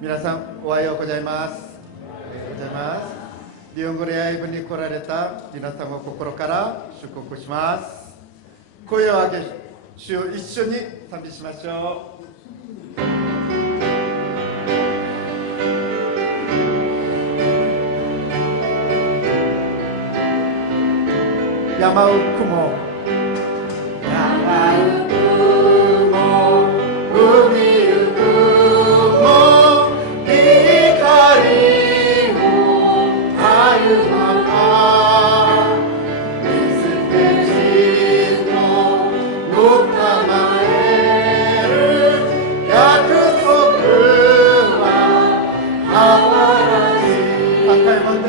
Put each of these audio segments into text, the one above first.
皆さんおはようございます。日本語礼拝部に来られた皆さんを心から祝福します。声を上げ、主を一緒に賛美しましょう。山う雲、海ゆくも光を歩まか見捨て地の捕まえる約束は変わらず高いまで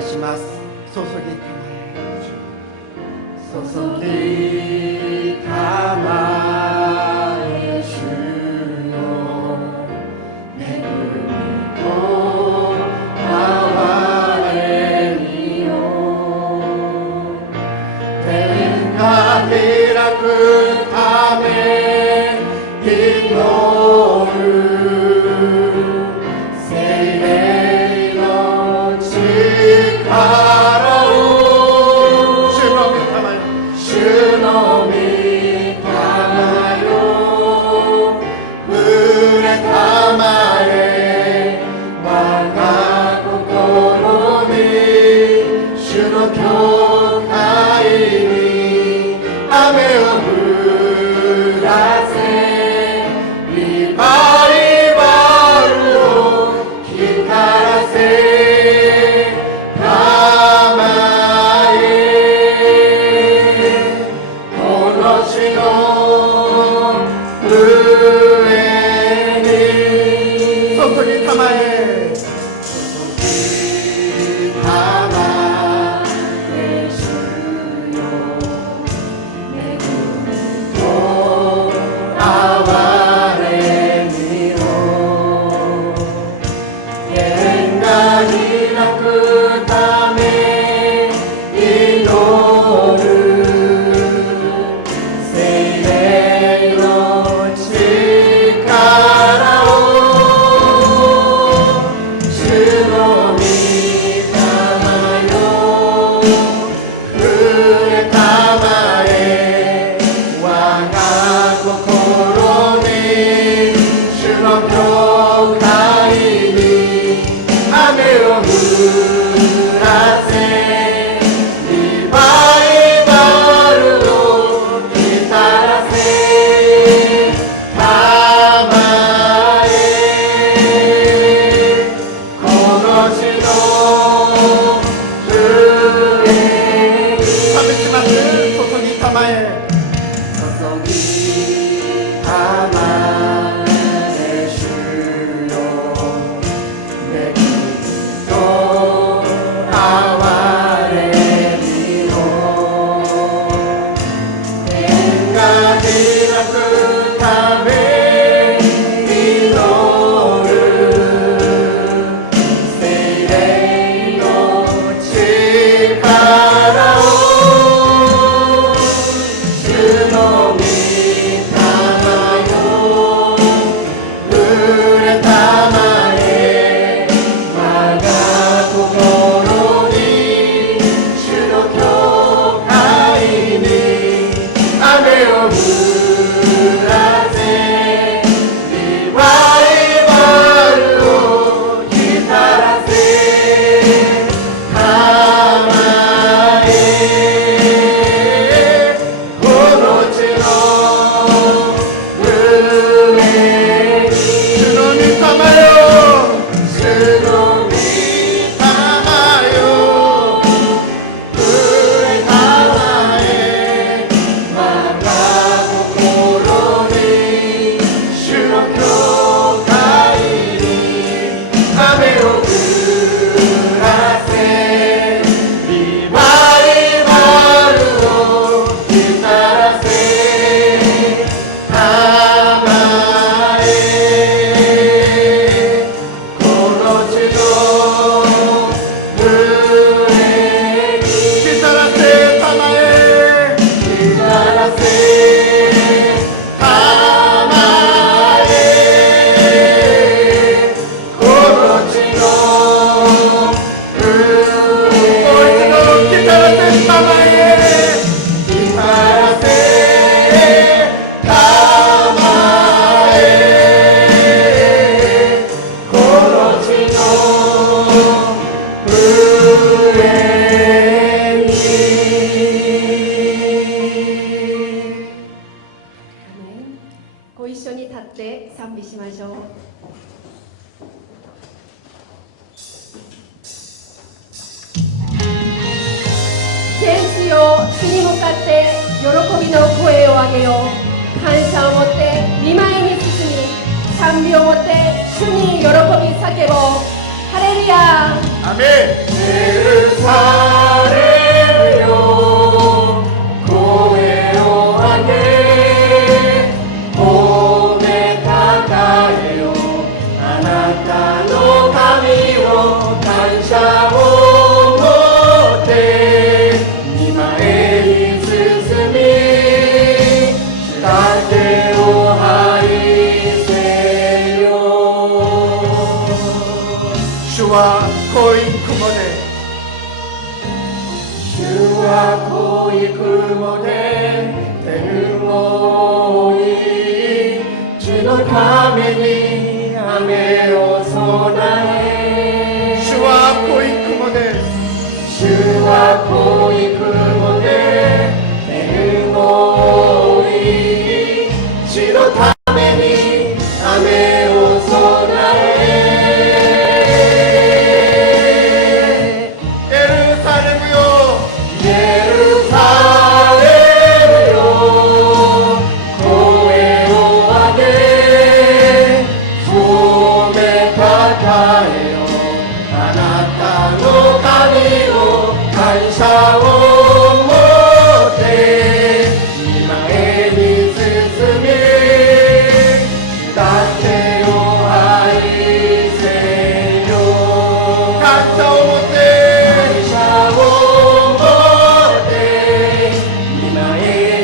けします。注ぎたまえ主の恵みと憐れみを天が開くため祈る聖霊の力を主の御霊よ触れたまえ我が心に主の教会に雨を降らせリバイバルを光らせたまえこの地の上に注ぎたまえたまえ主よ恵みと憐れみを天が開くため祈る聖霊の力を主の御霊よ触れたまえ我が心に主の教会に雨を降らせリバイバルを光らせたまえこの地の上に試します注ぎたまえ注ぎたまえ主よ恵みと憐れみを天が開くため祈る聖霊の力を主の御霊よ触れたまえ我が心に主の教会に雨を降らせリバイバルを光らせたまえこの地の上に主の御霊よ主の御霊よ触れたまえ我が心に主の教会に雨を降らせリバイバルを光らせたまえこの地の上に光らせたまえ光らせたまえこの地の上に光らせたまえ光らせたまえこの地の上にご一緒に立って賛美しましょう。天地よ、主に向かって喜びの声を上げよう。感謝を持って御前に進み、賛美を持って主に喜び叫ぼう。ハレルヤ。 아멘. 예루살렘요 고해요 안에 봄에 가까이요 아나타の神を感謝を持って御前に進み主だけを愛せよ 주와 고인 구모네主は濃い雲で天を覆い主のために雨を備え 주와 고인 구모네 主は濃い雲で天を覆い主のために雨を備え 예루살렘이요 예루살렘요 고해요 안에 봄에 가까이요 아나타の神を感謝を持って御前に進みだってを愛せよ 감사を持って 感謝を持って御前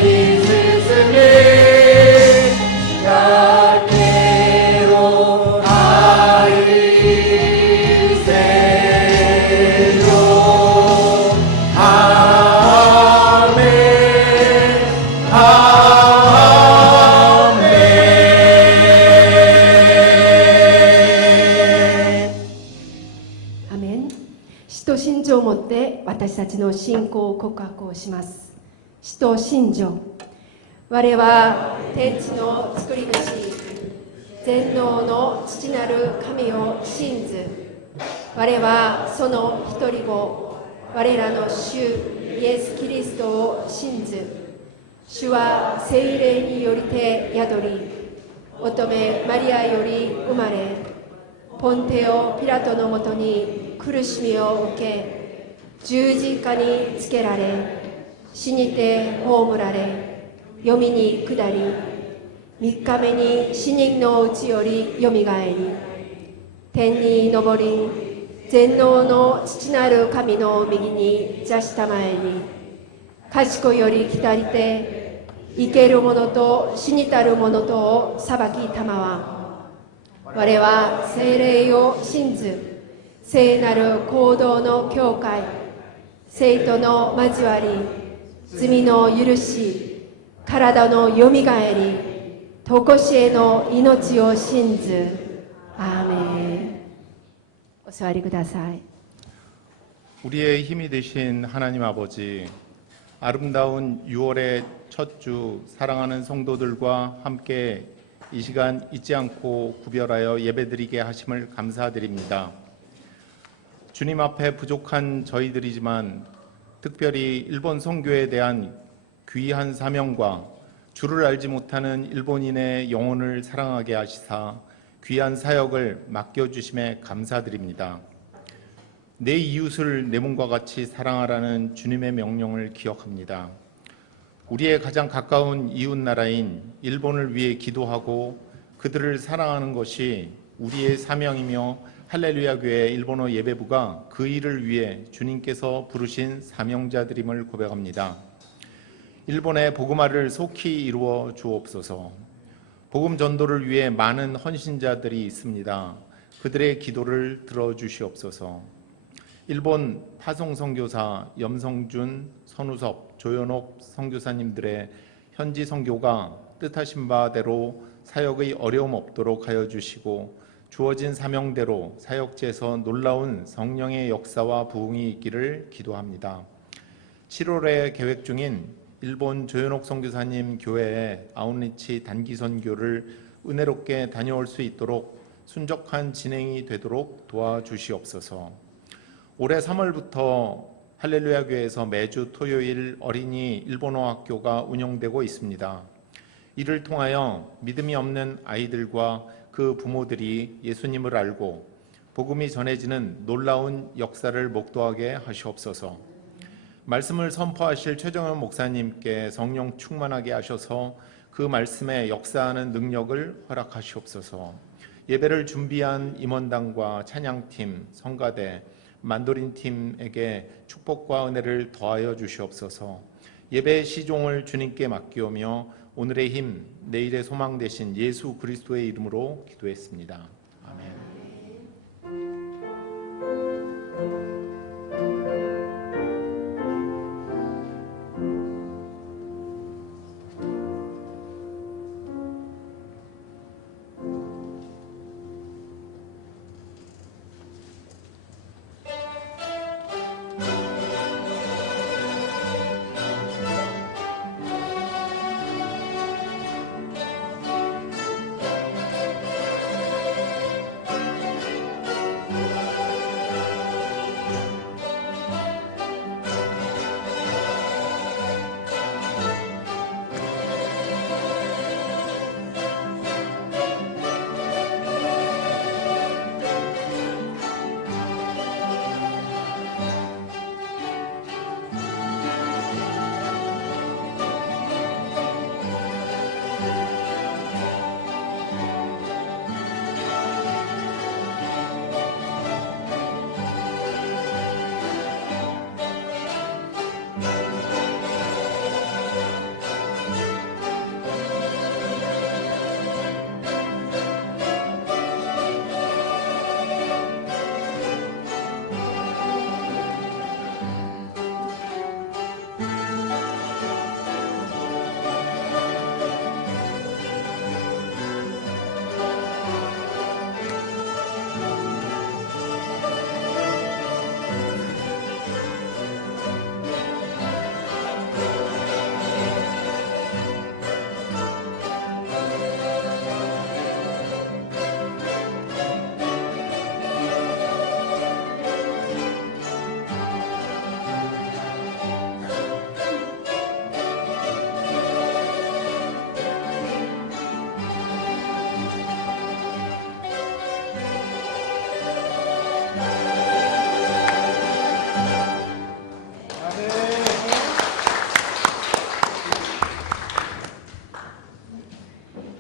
に進みだけを愛せよアーメンアーメンアメン。使徒信条をもって私たちの信仰を告白をします。使徒信条。我は天地の作り主、全能の父なる神を信ず。我はその一人子、我らの主イエス・キリストを信ず。主は聖霊によりて宿り、乙女マリアより生まれ、ポンテオ・ピラトのもとに苦しみを受け、十字架につけられ、死にて葬られ、読みに下り、3日目に死人のうちよりよみがえり、天に昇り、全能の父なる神の右に座したまえに、賢より来たりて、生ける者と死にたる者とを裁きたまわ。我は聖霊を信ず、聖なる行動の教会、聖徒の交わり、罪の許し、体のよみがえり、とこしえの命を信ず。アーメン。お座りください。 우리의 힘이 되신 하나님 아버지, 아름다운 6월의 첫 주 사랑하는 성도들과 함께 이 시간 잊지 않고 구별하여 예배드리게 하심을 감사드립니다. 주님 앞에 부족한 저희들이지만 특별히 일본 선교에 대한 귀한 사명과 주를 알지 못하는 일본인의 영혼을 사랑하게 하시사 귀한 사역을 맡겨주심에 감사드립니다. 내 이웃을 내 몸과 같이 사랑하라는 주님의 명령을 기억합니다. 우리의 가장 가까운 이웃 나라인 일본을 위해 기도하고 그들을 사랑하는 것이 우리의 사명이며 할렐루야 교회 일본어 예배부가 그 일을 위해 주님께서 부르신 사명자들임을 고백합니다. 일본의 복음화를 속히 이루어 주옵소서. 복음 전도를 위해 많은 헌신자들이 있습니다. 그들의 기도를 들어주시옵소서. 일본 파송 선교사 염성준, 선우섭, 조현옥 선교사님들의 현지 선교가 뜻하신 바대로 사역의 어려움 없도록 하여 주시고 주어진 사명대로 사역지에서 놀라운 성령의 역사와 부흥이 있기를 기도합니다. 7월에 계획 중인 일본 조현옥 선교사님 교회의 아웃리치 단기 선교를 은혜롭게 다녀올 수 있도록 순적한 진행이 되도록 도와주시옵소서. 올해 3월부터 할렐루야 교회에서 매주 토요일 어린이 일본어 학교가 운영되고 있습니다. 이를 통하여 믿음이 없는 아이들과 그 부모들이 예수님을 알고 복음이 전해지는 놀라운 역사를 목도하게 하시옵소서. 말씀을 선포하실 최정현 목사님께 성령 충만하게 하셔서 그 말씀에 역사하는 능력을 허락하시옵소서. 예배를 준비한 임원단과 찬양팀, 성가대, 만도린팀에게 축복과 은혜를 더하여 주시옵소서. 예배의 시종을 주님께 맡기오며 오늘의 힘, 내일의 소망 되신 예수 그리스도의 이름으로 기도했습니다. 아멘.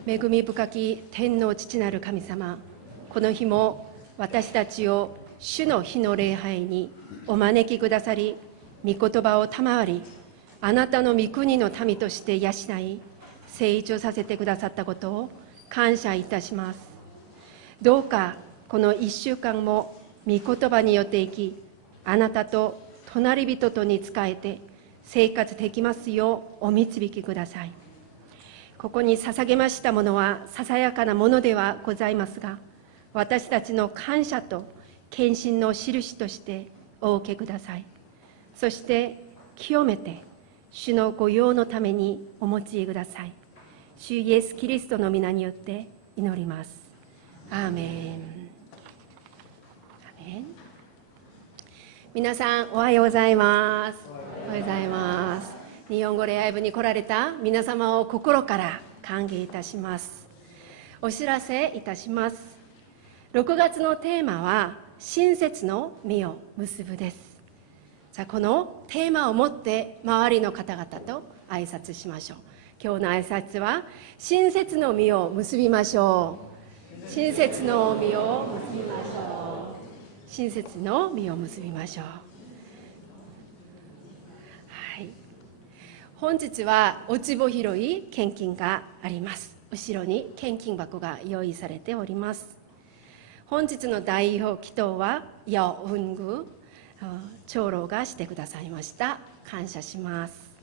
恵み深き天の父なる神様、この日も私たちを主の日の礼拝にお招きくださり、御言葉を賜り、あなたの御国の民として養い、成長させてくださったことを感謝いたします。どうかこの1週間も御言葉によって生き、あなたと隣人とに仕えて生活できますようお導きください。ここに捧げましたものはささやかなものではございますが、私たちの感謝と献身の印としてお受けください。そして清めて主の御用のためにお用いください。主イエス・キリストの皆によって祈ります。アーメン。アーメン。皆さんおはようございます。おはようございます。日本語礼拝部に来られた皆様を心から歓迎いたします。お知らせいたします。6月のテーマは親切の実を結ぶです。じゃあこのテーマを持って周りの方々と挨拶しましょう。今日の挨拶は親切の実を結びましょう。親切の実を結びましょう。親切の実を結びましょう。本日は落ち穂拾い献金があります。後ろに献金箱が用意されております。本日の代表祈祷は여운구長老がしてくださいました。感謝します。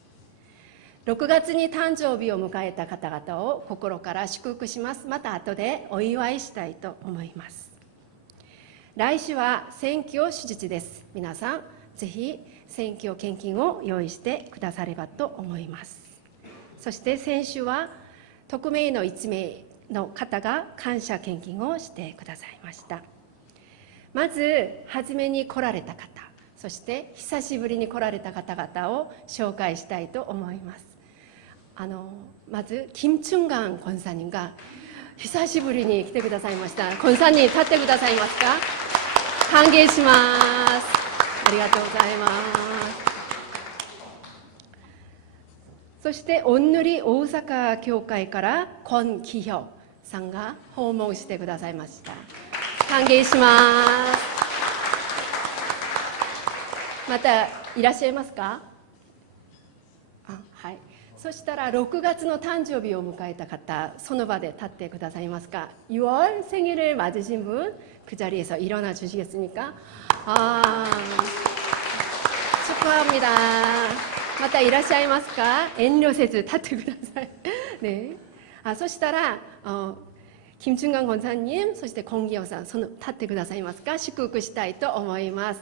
6月に誕生日を迎えた方々を心から祝福します。また後でお祝いしたいと思います。来週は選挙手術です。皆さんぜひ選挙献金を用意してくださればと思います。そして先週は匿名の1名の方が感謝献金をしてくださいました。まず初めに来られた方、そして久しぶりに来られた方々を紹介したいと思います。まず金春강 권사님が久しぶりに来てくださいました。권사님立ってくださいますか。歓迎します。ありがとうございます。そしておんぬり大阪教会から권기혁さんが訪問してくださいました。歓迎します。またいらっしゃいますか？はい。そしたら6月の誕生日を迎えた方、その場で立ってくださいますか？6월 생일을 맞으신 분 그 자리에서 일어나 주시겠습니까? 축하합니다. またいらっしゃいますか？遠慮せず立ってください。ね。そしたら김충강 권사님、そして권기혁さん、その立ってくださいますか？祝福したいと思います。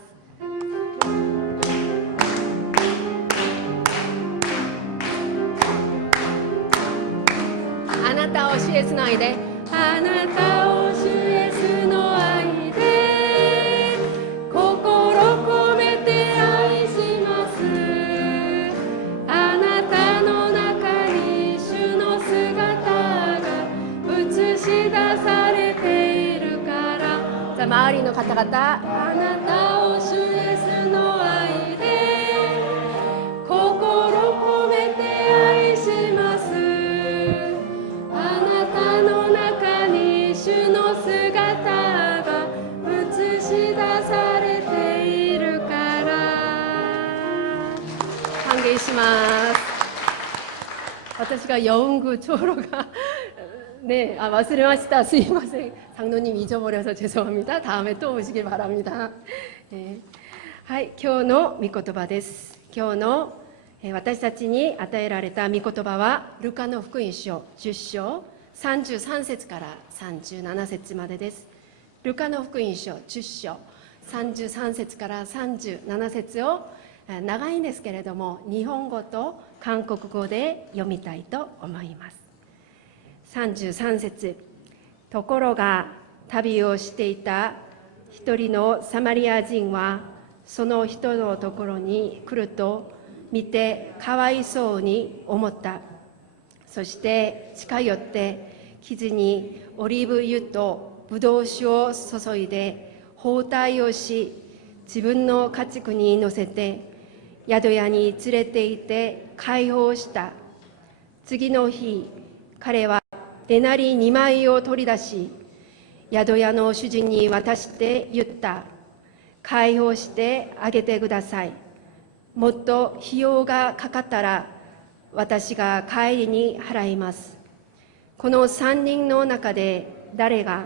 あなたを主イエスの愛で、あなたを主イエスの愛で心込めて愛します。あなたの中に主の姿が映し出されているから。じゃあ周りの方々、あなたを主イエスの愛で心込めて愛します。主の姿が映し出されているから。歓迎します。私が영구 초로가 네,忘れました。すいません。장로님 잊어버려서 죄송합니다. 다음에 또 오시길 바랍니다. 네. はい、今日の御言葉です。今日の私たちに与えられた御言葉はルカの福音書10章33節から37節までです。ルカの福音書10章33節から37節を長いんですけれども日本語と韓国語で読みたいと思います。33節、ところが旅をしていた一人のサマリア人はその人のところに来ると見てかわいそうに思った。そして近寄って傷にオリーブ油とブドウ酒を注いで包帯をし自分の家畜に乗せて宿屋に連れて行って解放した。次の日彼はデナリ2枚を取り出し宿屋の主人に渡して言った。解放してあげてください。もっと費用がかかったら私が帰りに払います。この3人の中で誰が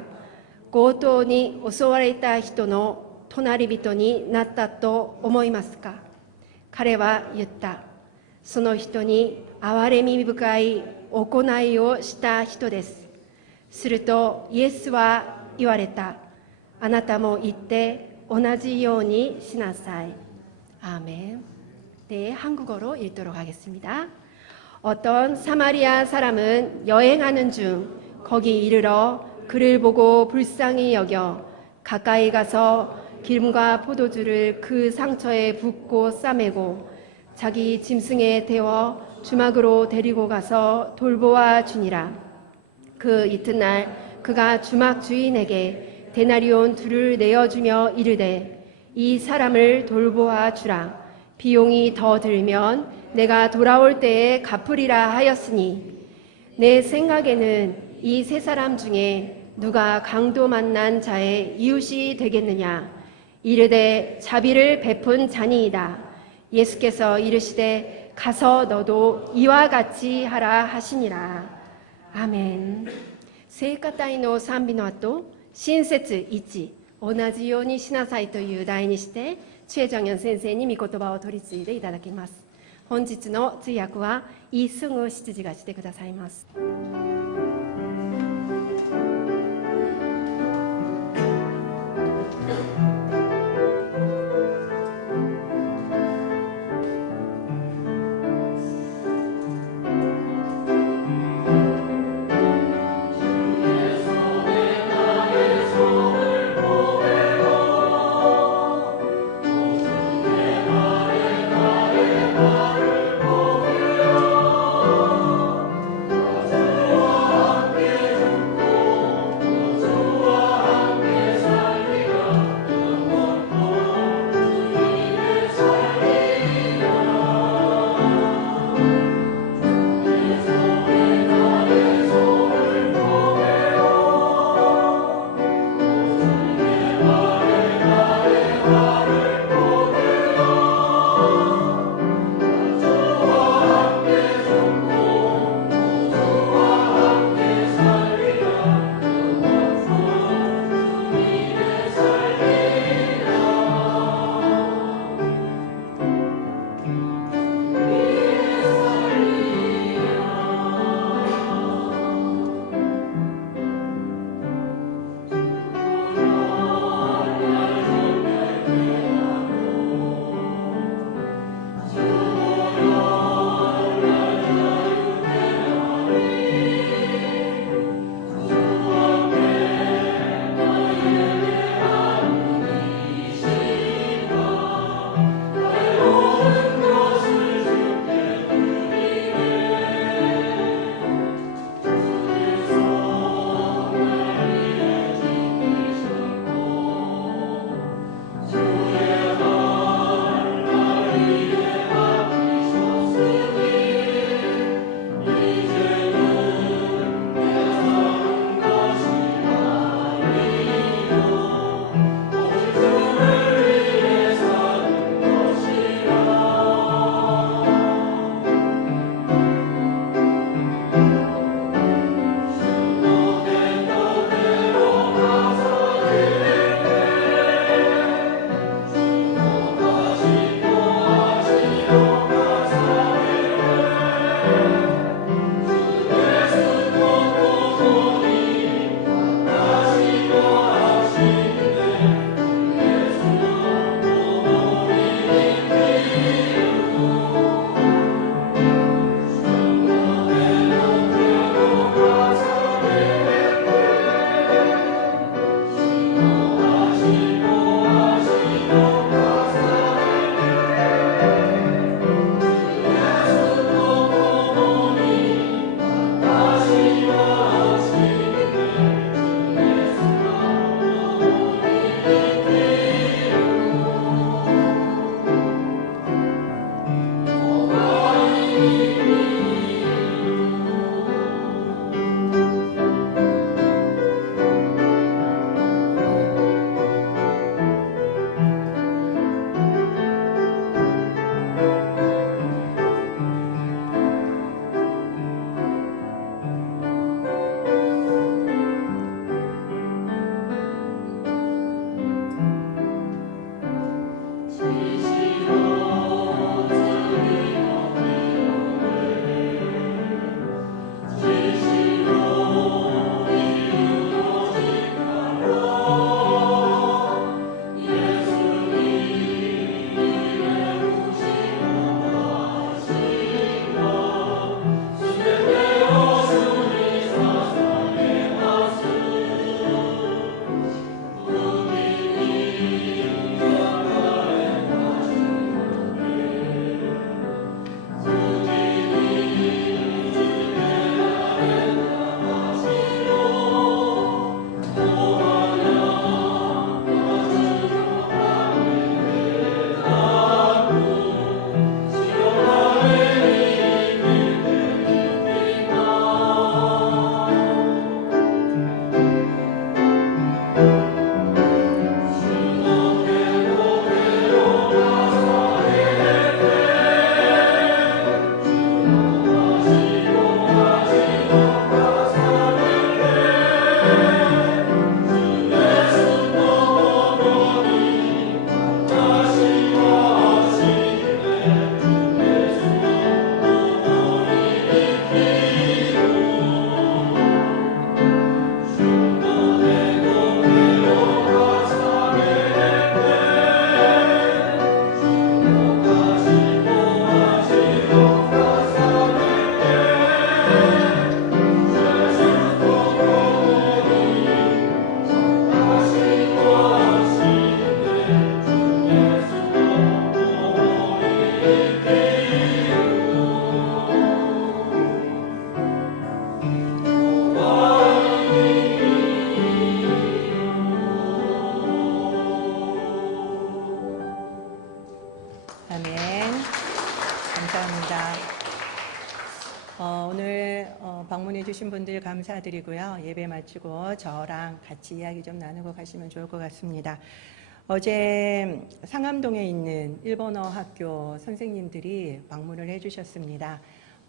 強盗に襲われた人の隣人になったと思いますか？彼は言った。その人に憐れみ深い行いをした人です。するとイエスは言われた。あなたも行って同じようにしなさい。アーメン。네, 한국어로 읽도록 하겠습니다. 어떤 사마리아 사람은 여행하는 중 거기 이르러 그를 보고 불쌍히 여겨 가까이 가서 기름과 포도주를 그 상처에 붓고 싸매고 자기 짐승에 태워 주막으로 데리고 가서 돌보아 주니라. 그 이튿날 그가 주막 주인에게 데나리온 2를 내어주며 이르되 이 사람을 돌보아 주라. 비용이 더 들면 내가 돌아올 때에 갚으리라 하였으니 내 생각에는 이 세 사람 중에 누가 강도 만난 자의 이웃이 되겠느냐. 이르되 자비를 베푼 자니이다. 예수께서 이르시되 가서 너도 이와 같이 하라 하시니라. 아멘. 聖歌隊の賛美の後、親切1、同じようにしなさいという題にして、최정연先生に御言葉を取り継いでいただきます。本日の通訳はイ・スンウ執事がしてくださいます。오 와주신 분들 감사드리고요. 예배 마치고 저랑 같이 이야기 좀 나누고 가시면 좋을 것 같습니다. 어제 상암동에 있는 일본어 학교 선생님들이 방문을 해주셨습니다.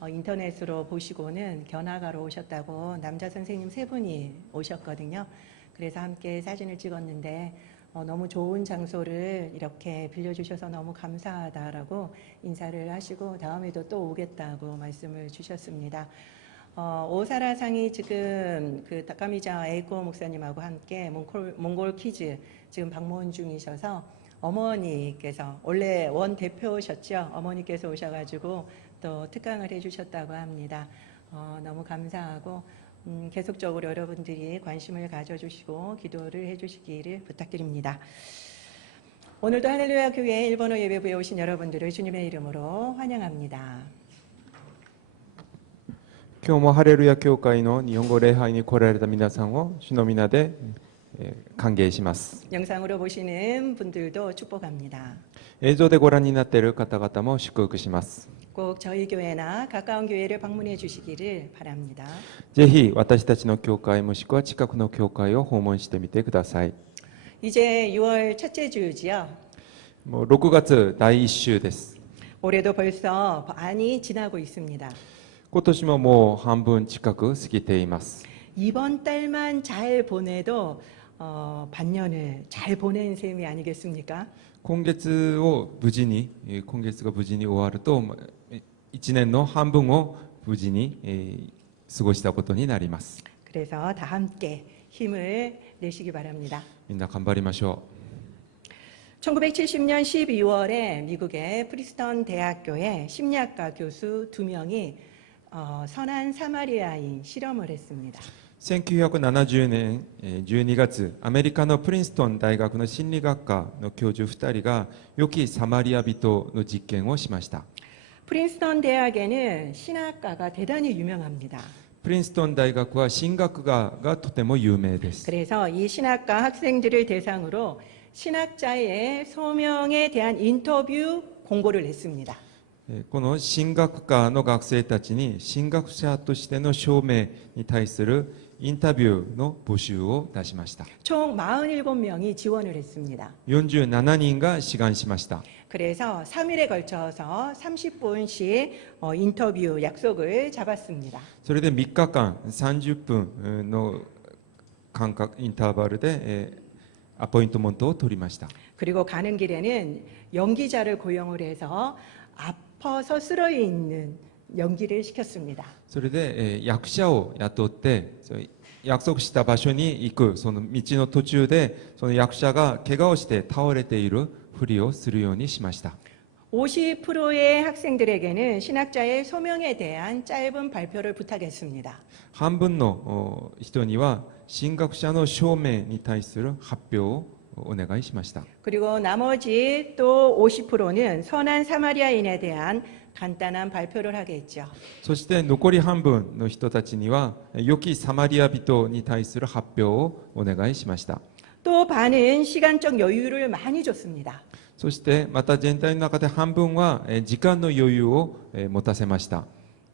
인터넷으로 보시고는 견학하러 오셨다고 남자 선생님 3분이 오셨거든요. 그래서 함께 사진을 찍었는데 너무 좋은 장소를 이렇게 빌려주셔서 너무 감사하다라고 인사를 하시고 다음에도 또 오겠다고 말씀을 주셨습니다. 오사라상이 지금 그 다카미자 에이코 목사님하고 함께 몽골 키즈 지금 방문 중이셔서 어머니께서 원래 원 대표셨죠. 어머니께서 오셔가지고 또 특강을 해주셨다고 합니다. 너무 감사하고 계속적으로 여러분들이 관심을 가져주시고 기도를 해주시기를 부탁드립니다. 오늘도 할렐루야 교회 일본어 예배부에 오신 여러분들을 주님의 이름으로 환영합니다. 今日もハレルヤ教会の日本語礼拝に来られた皆さんを主の皆で歓迎します。 영상으로 보시는 분들도 축복합니다. 映像でご覧になっている方々も祝福します。 꼭 저희 교회나 가까운 교회를 방문해 주시기를 바랍니다. ぜひ私たちの教会もしくは近くの教会を訪問してみてください。 이제 6월 첫째 주지요. もう6月第1週です。 올해도 벌써 반이 지나고 있습니다. 今年ももう半分近く過ぎています。 이번 달만 잘 보내도 반년을 잘 보낸 셈이 아니겠습니까? 今月が無事に終わると1年の半分を無事に過ごしたことになります。 그래서 다 함께 힘을 내시기 바랍니다. みんな頑張りましょう。 1970년 12월에 미국의 프린스턴 대학교의 심리학과 교수 2명이 선한 사마리아인 실험을 했습니다. 1970年12月、アメリカのプリンストン大学の心理学科の教授2人が良きサマリア人の実験をしました。 프린스턴 대학에는 신학과가 대단히 유명합니다. プリンストン大学は神学科がとても有名です。 그래서 이 신학과 학생들을 대상으로 신학자의 소명에 대한 인터뷰 공고를 냈습니다. この神学科の学生たちに神学者としての証明に対するインタビューの募集を出しました。 총 47명이 지원을 했습니다. 47人が志願しました。 그래서 3일에 걸쳐서 30분씩 인터뷰 약속을 잡았습니다. それで3日間30分の間隔インターバルでアポイントメントを取りました。 그리고 가는 길에는 연기자를 고용을 해서 아파서 쓰러 있는 연기를 시켰습니다. それで役者を雇って約束した場所に行くその道の途中でその役者が怪我をして倒れているふりをするようにしました。 50%의 학생들에게는 신학자의 소명에 대한 짧은 발표를 부탁했습니다. 半分の人には神学者の証明に対する発表をお願いしました。 그리고 나머지 또 50%는 선한 사마리아인에 대한 간단한 발표를 하겠죠. そして残り半分の人たちには良きサマリア人に対する発表をお願いしました。 또 반은 시간적 여유를 많이 줬습니다. そしてまた全体の中で半分は時間の余裕を持たせました。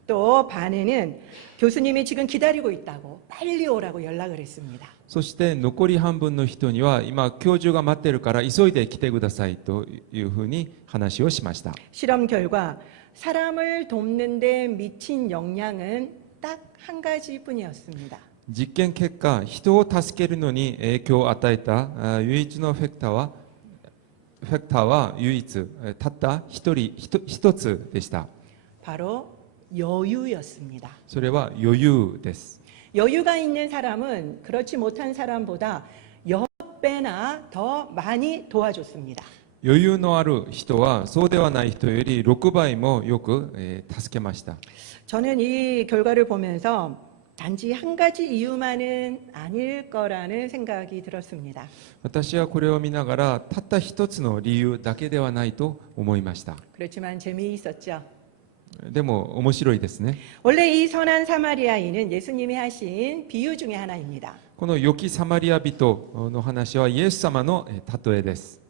또 반에는 교수님이 지금 기다리고 있다고 빨리 오라고 연락을 했습니다. そして残り半分の人には今教授が待ってるから急いで来てくださいというふうに話をしました。 실험 결과 사람을 돕는 데 미친 역량은 딱 한 가지뿐이었습니다. 実験結果、人を助けるのに影響を与えた唯一のフェクターは唯一たった一つでした。 바로 여유였습니다. それは余裕です。 여유가 있는 사람은 그렇지 못한 사람보다 6배나 더 많이 도와줬습니다. 余裕のある人はそうではない人より6倍もよく助けました。 저는 이 결과를 보면서 단지 한 가지 이유만은 아닐 거라는 생각이 들었습니다. 私はこれを見ながらたった一つの理由だけではないと思いました。 그렇지만 재미있었죠. でも面白いですね。 원래 이 선한 사마리아인은 예수님이 하신 비유 중에 하나입니다. この良きサマリア人の話はイエス様の例えです。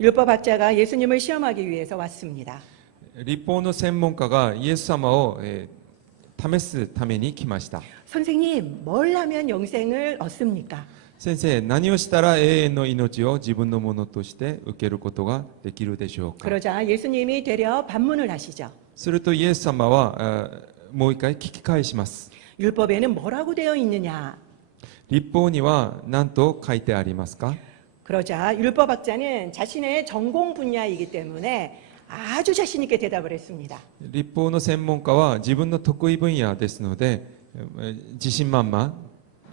율법학자가 예수님을 시험하기 위해서 왔습니다. 立法の専門家がイエス様を試すために来ました。 선생님, 뭘 하면 영생을 얻습니까? 先生、何をしたら永遠の命を自分のものとして受けることができるでしょうか。 그러자 예수님이 되려 반문을 하시죠. するとイエス様はもう一回聞き返します。 율법에는 뭐라고 되어 있느냐? 律法には何と書いてありますか。 그러자 율법학자는 자신의 전공 분야이기 때문에 아주 자신 있게 대답을 했습니다. 律法の専門家は自分の得意分野ですので自信満々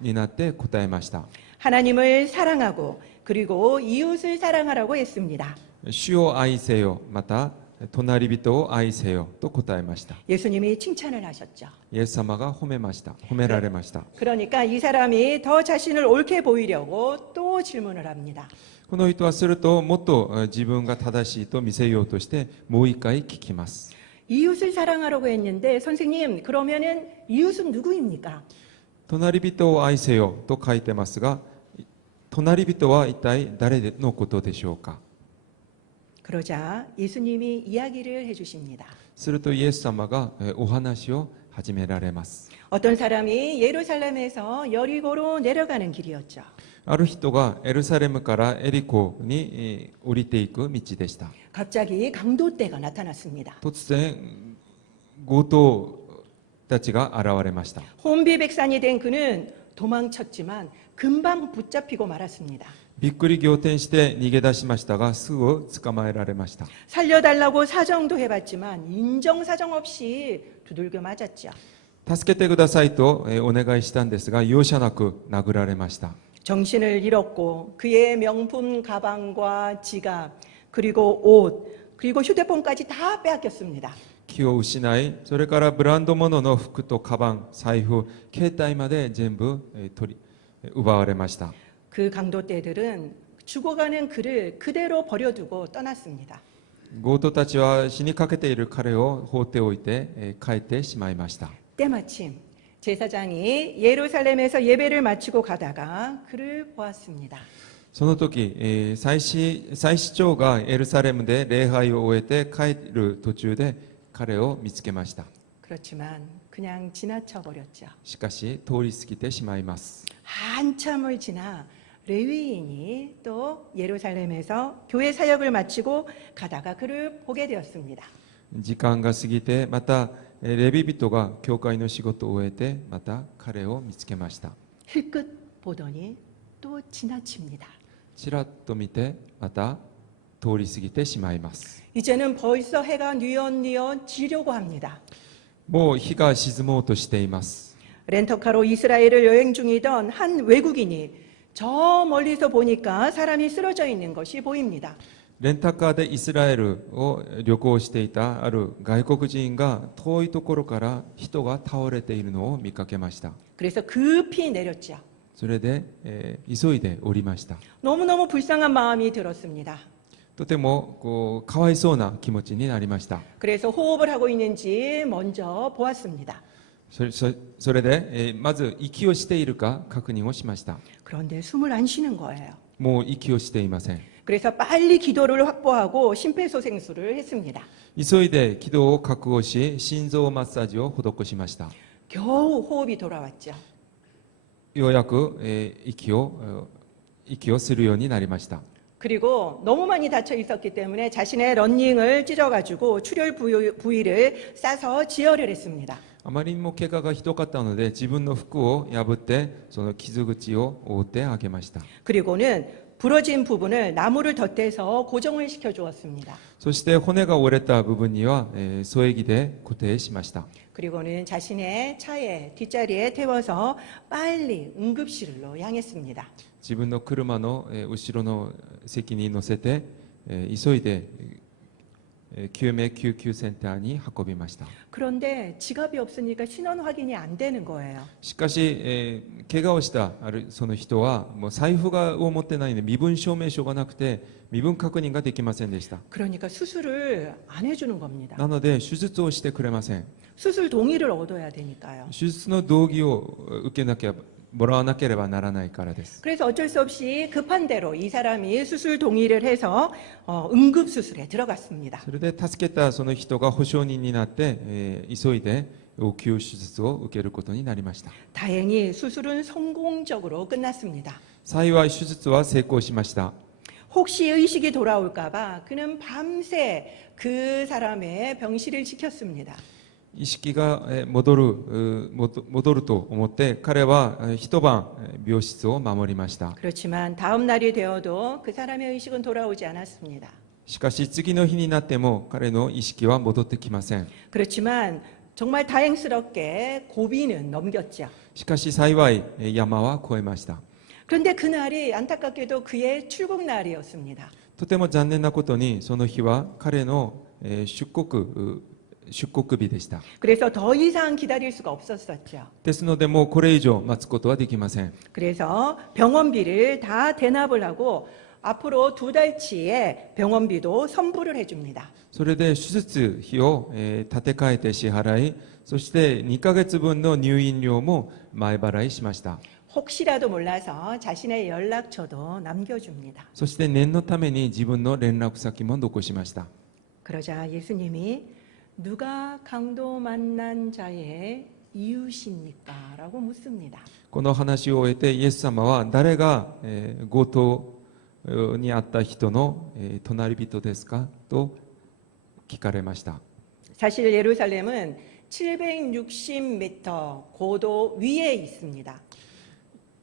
になって答えました。 하나님을 사랑하고 그리고 이웃을 사랑하라고 했습니다. 主を愛せよ、また隣人を愛せよと答えました。 예수님이 칭찬을 하셨죠. イエス様が褒められました。 그러니까 이 사람이 더 자신을 옳게 보이려고 또 질문을 합니다. この人はするともっと自分が正しいと見せようとしてもう一回聞きます。 이웃을 사랑하라고 했는데 선생님, 그러면은 이웃은 누구입니까? 隣人を愛せよと書いてますが、隣人は一体誰のことでしょうか。 그러자 예수님이 이야기를 해주십니다. するとイエス様がお話を始められます。 어떤 사람이 예루살렘에서 여리고로 내려가는 길이었죠. ある人がエルサレムからエリコに降りていく道でした。 갑자기 강도떼가 나타났습니다. 突然強盗たちが現れました。 혼비백산이 된 그는 도망쳤지만 금방 붙잡히고 말았습니다. びっくり仰天して逃げ出しましたがすぐ捕まえられました。 살려달라고 사정도 해봤지만 인정사정 없이 두들겨 맞았죠. 助けてくださいとお願いしたんですが容赦なく殴られました。 정신을 잃었고 그의 명품 가방과 지갑 그리고 옷 그리고 휴대폰까지 다 빼앗겼습니다. 気を失い、それからブランド物の服とカバン、財布、携帯まで全部奪われました。 그 강도떼들은 죽어가는 그를 그대로 버려두고 떠났습니다. 強盗たちは死にかけている彼を放っておいて帰ってしまいました。 때마침 제사장이 예루살렘에서 예배를 마치고 가다가 그를 보았습니다. その時、祭司長がエルサレムで礼拝を終えて帰る途中で彼を見つけました。 그렇지만 그냥 지나쳐 버렸죠. しかし通り過ぎてしまいます。 한참을 지나 레위인이 또 예루살렘에서 교회 사역을 마치고 가다가 그를 보게 되었습니다. 時間が過ぎてまたレビ人が教会の仕事を終えてまた彼を見つけました。 힐끗 보더니 또 지나칩니다. ちらっと見てまた通り過ぎてしまいます。 이제는 벌써 해가 뉘엿뉘엿 지려고 합니다. もう日が沈もうとしています。 렌터카로 이스라엘을 여행 중이던 한 외국인이 저 멀리서 보니까 사람이 쓰러져 있는 것이 보입니다. レンタカーでイスラエルを旅行していたある外国人が遠いところから人が倒れているのを見かけました。 그래서 급히 내렸죠. それで、急いで降りました。 너무너무 불쌍한 마음이 들었습니다. とてもかわいそうな気持ちになりました。 그래서 호흡을 하고 있는지 먼저 보았습니다. それで、まず息をしているか確認をしました。 그런데 숨을 안 쉬는 거예요. もう息をしていません。 그래서 빨리 기도를 확보하고 심폐소생술을 했습니다. 急いで気道を確保し心臓マッサージを施しました。 겨우 호흡이 돌아왔죠. ようやく、息をするようになりました。 그리고 너무 많이 다쳐 있었기 때문에 자신의 런닝을 찢어가지고 출혈 부위를 싸서 지혈을 했습니다. あまりにも怪我がひどかったので自分の服を破ってその傷口を覆ってあげました。 그리고는 부러진 부분을 나무를 덧대서 고정을 시켜 주었습니다. そして骨が折れた部分には、添え木で固定しました。 그리고는 자신의 차에 뒷자리에 태워서 빨리 응급실로 향했습니다. 自分の車の、後ろの席に乗せて、急いで、救命救急センターに運びました。 그런데 지갑이 없으니까 신원 확인이 안 되는 거예요. しかし、怪我をしたその人はもう財布を持ってないので身分証明書がなくて身分確認ができませんでした。 그러니까 수술을 안 해주는 겁니다. なので手術をしてくれません。 수술 동의를 얻어야 되니까요. 手術の同意をもらわなければならないからです。 그래서 어쩔 수 없이 급한 대로 이 사람이 수술 동의를 해서 응급수술에 들어갔습니다. それで助けたその人が保証人になって、急いで応急手術を受けることになりました。 다행히 수술은 성공적으로 끝났습니다. 幸い手術は成功しました。 혹시 의식이 돌아올까봐 그는 밤새 그 사람의 병실을 지켰습니다. 意識が戻ると思って彼は一晩病室を守りました。 그렇지만 다음 날이 되어도 그 사람의 의식은 돌아오지 않았습니다. しかし次の日になっても彼の意識は戻ってきません。 그렇지만 정말 다행스럽게 고비는 넘겼죠. しかし幸い山は越えました。 그런데 그날이 안타깝게도 그의 출국 날이었습니다. とても残念なことにその日は彼の出国日でした。 그래서 더 이상 기다릴 수가 없었었죠. ですのでもうこれ以上待つことはできません。 그래서 병원비를 다 대납을 하고 앞으로 2달치의 병원비도 선불을 해줍니다. それで手術費を立て替えて支払い、そして2ヶ月分の入院料も前払いしました。 혹시라도 몰라서 자신의 연락처도 남겨줍니다. そして念のために自分の連絡先も残しました。 그러자 예수님이 누가 강도 만난 자의 이웃입니까? 라고 묻습니다. この話を終えてイエス様は誰が強盗にあった人の隣人ですかと聞かれました。 사실 예루살렘은 760m 고도 위에 있습니다.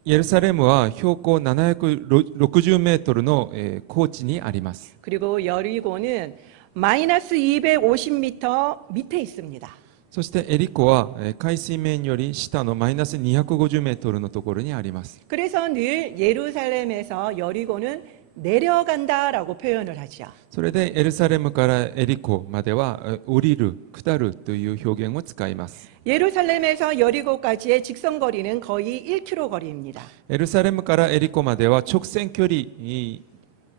エルサレムは標高760メートルの高地にあります。 그리고 여리고는 마이너스 250m 밑에 있습니다. そしてエリコは海水面より下のマイナス250メートルのところにあります。 그래서 늘 예루살렘에서 여리고는 내려간다라고 표현을 하죠. それでエルサレムからエリコまでは降りる、下るという表現を使います。 예루살렘에서 여리고까지의 직선 거리는 거의 1km 거리입니다. エルサレムからエリコまでは直線距離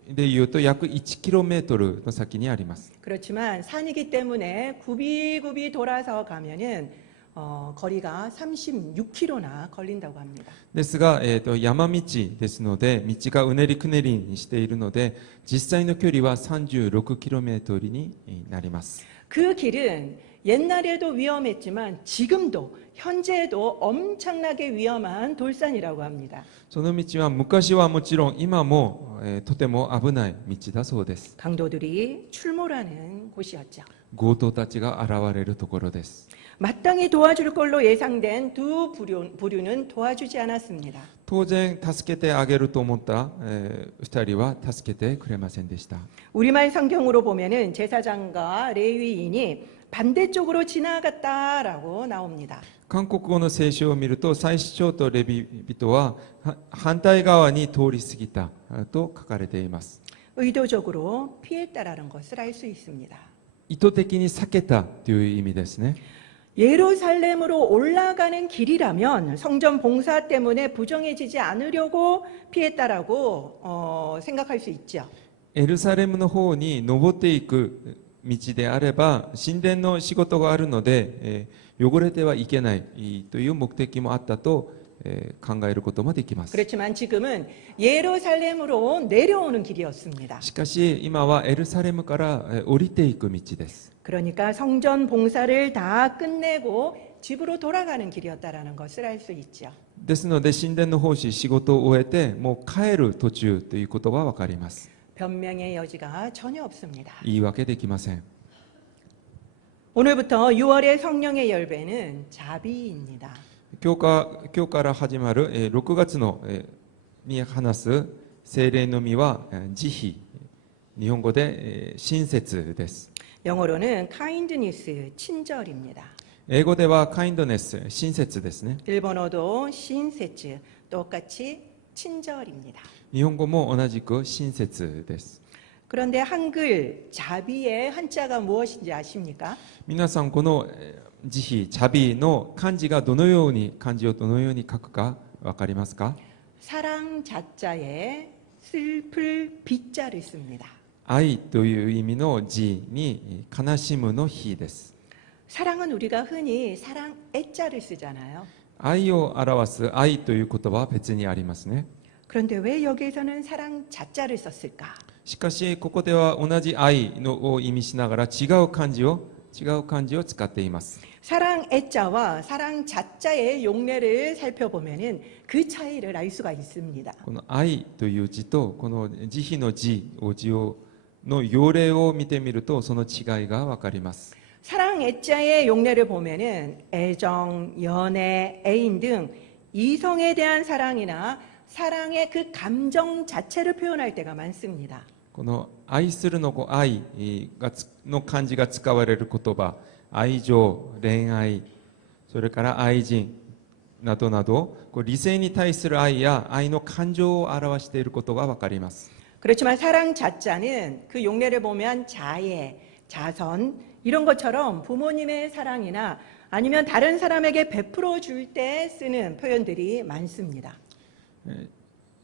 でいうと約 1km の先にあります。 그렇지만 산이기 때문에 굽이굽이 돌아서 가면은 거리가 36km나 걸린다고 합니다. ですが、山道ですので道がうねりくねりにしているので実際の距離は 36km になります。 그 길은 옛날에도 위험했지만 지금도 현재도 엄청나게 위험한 돌산이라고 합니다. その道は昔はもちろん今も、とても危ない道だそうです。 강도들이 출몰하는 곳이었죠. 強盗たちが現れるところです。 마땅히 도와줄 걸로 예상된 두 부류는 도와주지 않았습니다. 当然助けてあげると思った2人は助けてくれませんでした。 우리말 성경으로 보면은 제사장과 레위인이 반대쪽으로 지나갔다라고 나옵니다. 韓国語の聖書を見ると祭司長とレビ人は反対側に通り過ぎたと書かれています。 의도적으로 피했다라는 것을 알 수 있습니다. 意図的に避けたという意味ですね。 예루살렘으로 올라가는 길이라면 성전 봉사 때문에 부정해지지 않으려고 피했다라고 생각할 수 있죠. エルサレムの方に登っていく道であれば神殿の仕事があるので、汚れてはいけないという目的もあったと、考えることもできます。 그렇지만 지금은 예루살렘으로 내려오는 길이었습니다. しかし今はエルサレムから降りていく道です。 그러니까 성전 봉사를 다 끝내고 집으로 돌아가는 길이었다라는 것을 알 수 있죠. ですので神殿の奉仕仕事を終えてもう帰る途中ということが分かります。 변명의 여지가 전혀 없습니다. 言い訳できません。 오늘부터 6월의 성령의 열배는 자비입니다. 今日から始まる6月に話す聖霊の実は慈悲、日本語で親切です。 영어로는 kindness, 친절입니다. 英語ではカインドネス、親切ですね。 일본어도 신세츠, 똑같이 친절입니다. 日本語も同じく親切です。 그런데 한글 자비의 한자가 무엇인지 아십니까? 皆さんこの慈悲、茶美の漢字をどのように書くか分かりますか？ 사랑 자자에 슬플 비자를 씁니다. 愛という意味の字に悲しむの日です。 사랑은 우리가 흔히 사랑 애자를 쓰잖아요. 愛を表す愛という言葉は別にありますね。 그런데 왜 여기에서는 사랑 자자를 썼을까? しかしここでは同じ愛を意味しながら違う漢字を使っています。 사랑 애자와 사랑 자자의 용례를 살펴보면은 그 차이를 알 수가 있습니다. この愛という字とこの慈悲の字の要例を見てみるとその違いがわかります。 사랑 애자의 용례를 보면은 애정, 연애, 애인 등 이성에 대한 사랑이나 사랑의 그 감정 자체를 표현할 때가 많습니다. この愛するの愛の漢字が使われる言葉、愛情、恋愛、それから愛人などなど、理性に対する愛や愛の感情を表していることがわかります。 그렇지만 사랑 자자는 그 용례를 보면 자애, 자선 이런 것처럼 부모님의 사랑이나 아니면 다른 사람에게 베풀어 줄 때 쓰는 표현들이 많습니다.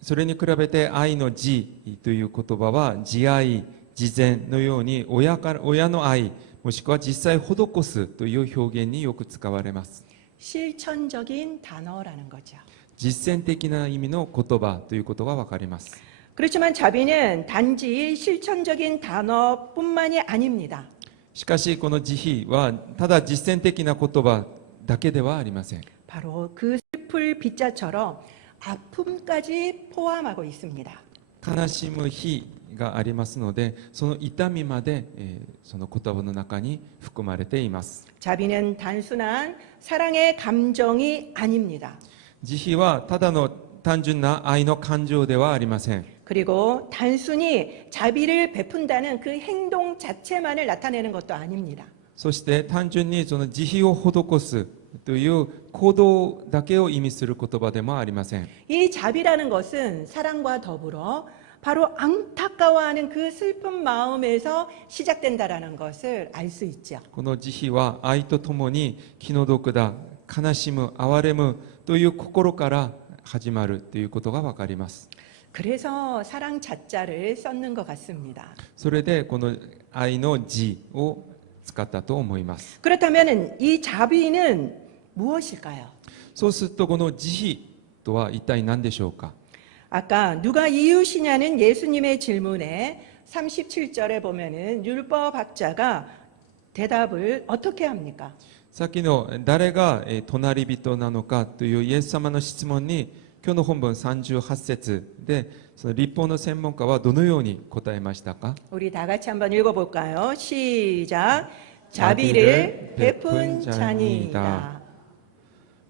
それに比べて愛の慈という言葉は慈愛、慈善のように親の愛もしくは実際施すという表現によく使われます。 실천적인 단어라는 거죠. 実践的な意味の言葉ということがわかります。 그렇지만 자비는 단지 실천적인 단어뿐만이 아닙니다. しかしこの慈悲はただ実践的な言葉だけではありません。 바로 그 슬플 빗자처럼 아픔까지 포함하고 있습니다. 悲しむ日がありますので、その痛みまで、その言葉の中に含まれています。 자비는 단순한 사랑의 감정이 아닙니다. 慈悲はただの単純な愛の感情ではありません。 그리고 단순히 자비를 베푼다는 그 행동 자체만을 나타내는 것도 아닙니다. そして単純にその慈悲を施すという行動だけを意味する言葉でもありません。 이 자비라는 것은 사랑과 더불어 바로 안타까워하는 그 슬픈 마음에서 시작된다라는 것을 알 수 있죠. この慈悲は愛とともに気の毒だ、悲しむ、憐れむという心から始まるということがわかります。 그래서 사랑 자자를 썼는 것 같습니다. それでこの愛の字を使ったと思います。 그렇다면 이 자비는 무엇일까요? そうするとこの慈悲とは一体何でしょうか。 아까 누가 이웃이냐는 예수님의 질문에 37절에 보면은 율법학자가 대답을 어떻게 합니까? さっきの誰が隣人なのかというイエス様の質問に今日の本文38節でその立法の専門家はどのように答えましたか。 우리 다 같이 한번 읽어볼까요? 시작. 자비를 베푼 자니이다.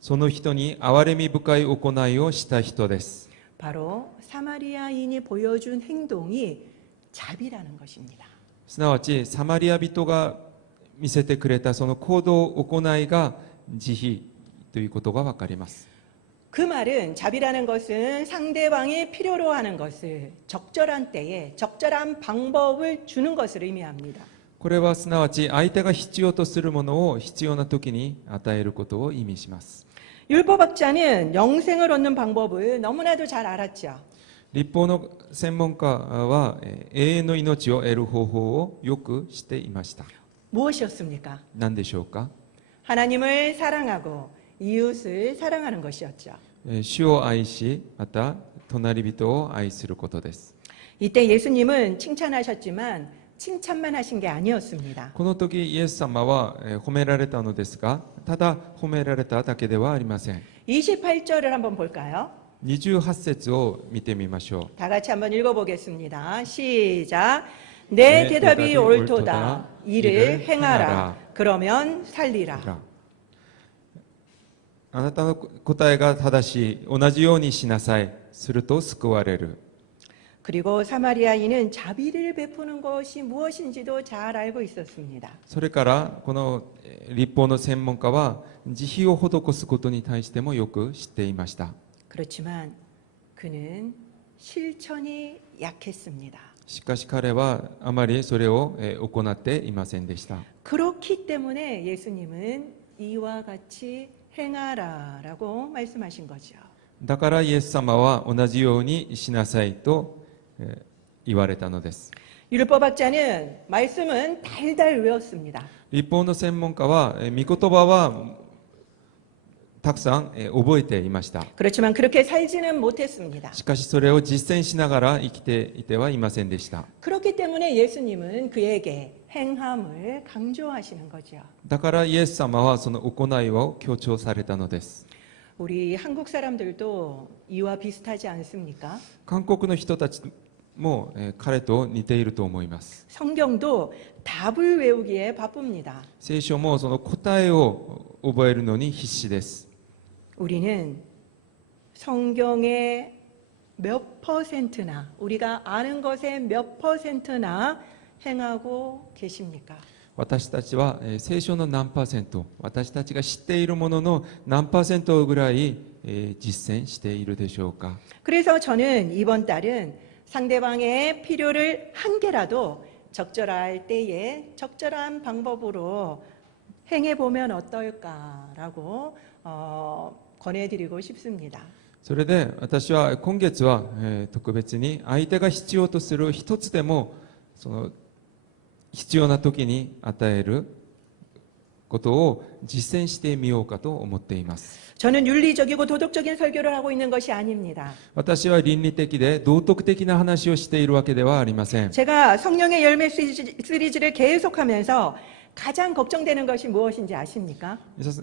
その人に憐れみ深い行いをした人です。 바로 사마리아인이 보여준 행동이 자비라는 것입니다. すなわちサマリア人が見せてくれたその行動行いが慈悲ということがわかります。 그 말은 자비라는 것은 상대방이 필요로 하는 것을 적절한 때에 적절한 방법을 주는 것을 의미합니다. これはすなわち相手が必要とするものを必要な時に与えることを意味します。 율법학자는 영생을 얻는 방법을 너무나도 잘 알았죠. 立法の専門家は永遠の命を得る方法をよく知っていました。 무엇이었습니까? 何でしょうか。 하나님을 사랑하고 이웃을 사랑하는 것이었죠. 主を愛しまた隣人を愛することです。 이때 예수님은 칭찬하셨지만 칭찬만 하신 게 아니었습니다. この時イエス様は褒められたのですが、ただ褒められただけではありません。 28절을 한번 볼까요? 28節を見てみましょう。 다 같이 한번 읽어보겠습니다. 시작. 내 대답이 옳도다. 이를 행하라. 그러면 살리라. あなたの答えが正しい。同じようにしなさい。すると救われる。 그리고 사마리아인은 자비를 베푸는 것이 무엇인지도 잘 알고 있었습니다. それからこの立法の専門家は慈悲を施すことに対してもよく知っていました。 그렇지만 그는 실천이 약했습니다. しかし彼はあまりそれを行っていませんでした。 그렇기 때문에 예수님은 이와 같이 행하라라고 말씀하신 거죠. だからイエス様は同じようにしなさいと言われたのです。 율법학자는 말씀은 달달 외웠습니다. 立法の専門家は御言葉はたくさん覚えていました。 그렇지만 그렇게 살지는 못했습니다. しかしそれを実践しながら生きていてはいませんでした。 그렇기 때문에 예수님은 그에게 행함을 강조하시는 거죠. だからイエス様はその行いを強調されたのです。 우리 한국 사람들도 이와 비슷하지 않습니까? 韓国の人たちも彼と似ていると思います。 성경도 답을 외우기에 바쁩니다. 聖書もその答えを覚えるのに必死です。 우리는 성경의 몇 퍼센트나 우리가 아는 것의 몇 퍼센트나 행하고 계십니까? 私たちは聖書の何パーセント、私たちが知っているものの何パーセントぐらい実践しているでしょうか。 그래서 저는 이번 달은 상대방의 필요를 한 개라도 적절할 때에 적절한 방법으로 행해보면 어떨까라고 권해드리고 싶습니다. それで私は今月は特別に相手が必要とする一つでもその必要な時に与えることを実践してみようかと思っています。 저는 윤리적이고 도덕적인 설교를 하고 있는 것이 아닙니다. 私は倫理的で道徳的な話をしているわけではありません。 제가 성령의 열매 시리즈를 계속하면서 가장 걱정되는 것이 무엇인지 아십니까?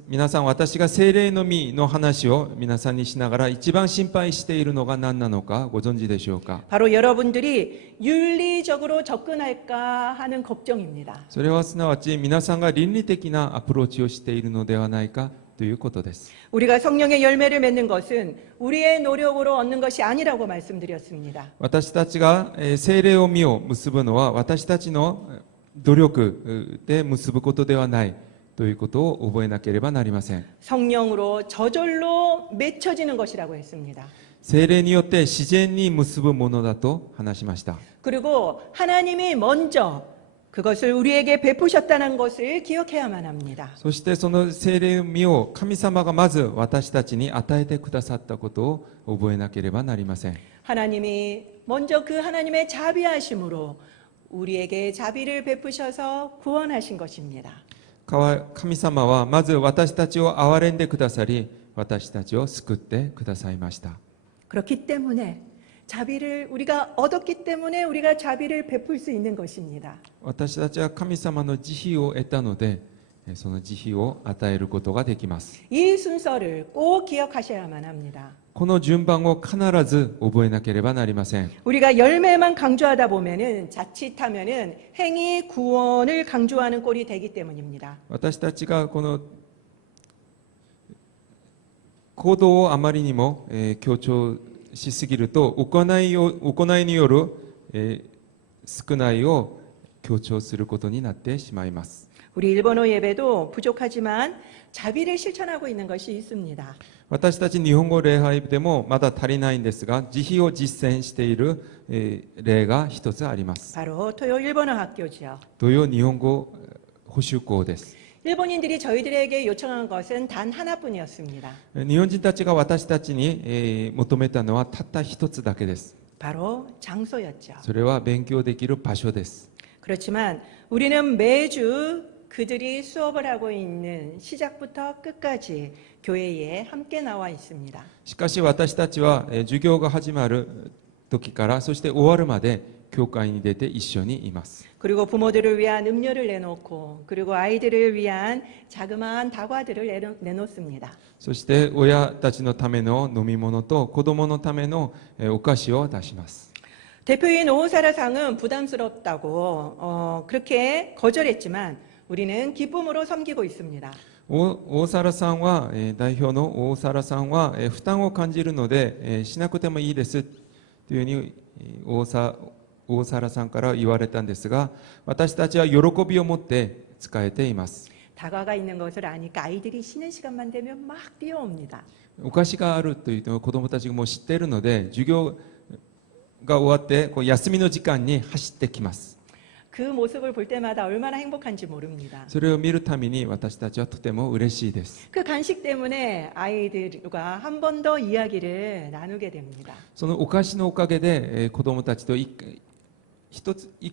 皆さん、私が聖霊の実の話を皆さんにしながら一番心配しているのが何なのかご存知でしょうか。 바로 여러분들이 윤리적으로 접근할까 하는 걱정입니다. それはすなわち皆さんが倫理的なアプローチをしているのではないかということです。 우리가 성령의 열매를 맺는 것은 우리의 노력으로 얻는 것이 아니라고 말씀드렸습니다. 私たちが聖霊を実を結ぶのは私たちの努力で結ぶことではないということを覚えなければなりません。 성령으로 저절로 맺혀지는 것이라고 했습니다. 聖霊によって自然に結ぶものだと話しました。 그리고 하나님이 먼저 그것을 우리에게 베푸셨다는 것을 기억해야만 합니다. そしてその聖霊の実を神様がまず私たちに与えてくださったことを覚えなければなりません。 하나님이 먼저 그 하나님의 자비하심으로 우리에게 자비를 베푸셔서 구원하신 것입니다. 神様はまず私たちを憐れんでくださり、私たちを救ってくださいました。 그렇기 때문에 자비를 우리가 얻었기 때문에 우리가 자비를 베풀 수 있는 것입니다. 私たちは神様の慈悲を得たので、その慈悲を与えることができます。 이 순서를 꼭 기억하셔야만 합니다. この順番を必ず覚えなければなりません。 우리가 열매만 강조하다 보면은 자칫하면은 행위 구원을 강조하는 꼴이 되기 때문입니다. 私たちがこの行動をあまりにも強調しすぎると行いによる少ないを強調することになってしまいます。 우리 일본어 예배도 부족하지만 자비를 실천하고 있는 것이 있습니다. 私たち日本語礼拝でもまだ足りないんですが、慈悲を実践している例が一つあります。 바로 토요 일본어 학교죠. 土曜日本語補習校です。 일본인들이 저희들에게 요청한 것은 단 하나뿐이었습니다. 日本人たちが私たちに求めたのはたった一つだけです。 바로 장소였죠. それは勉強できる場所です。 그렇지만 우리는 매주 그들이 수업을 하고 있는 시작부터 끝까지 교회에 함께 나와 있습니다. しかし私たちは授業が始まる時からそして終わるまで教会に出て一緒にいます。 그리고 부모들을 위한 음료를 내놓고 그리고 아이들을 위한 자그마한 다과들을 내놓습니다. そして親たちのための飲み物と子供のためのお菓子を出します。 대표인 오사라상은 부담스럽다고 그렇게 거절했지만 우리는 기쁨으로 섬기고 있습니다. 大皿さんは代表の大皿さんは負担を感じるのでしなくてもいいですというふうに大皿さんから言われたんですが、私たちは喜びを持って使えています。 다과가 있는 것을 아니까 아이들이 쉬는 시간만 되면 막 뛰어옵니다. お菓子があるというのを子どもたちがもう知っているので、授業が終わって休みの時間に走ってきます。 그 모습을 볼 때마다 얼마나 행복한지 모릅니다. それを見るために私たちはとても嬉しいです。 그 간식 때문에 아이들과 한 번 더 이야기를 나누게 됩니다. そのお菓子のおかげで子どもたちと一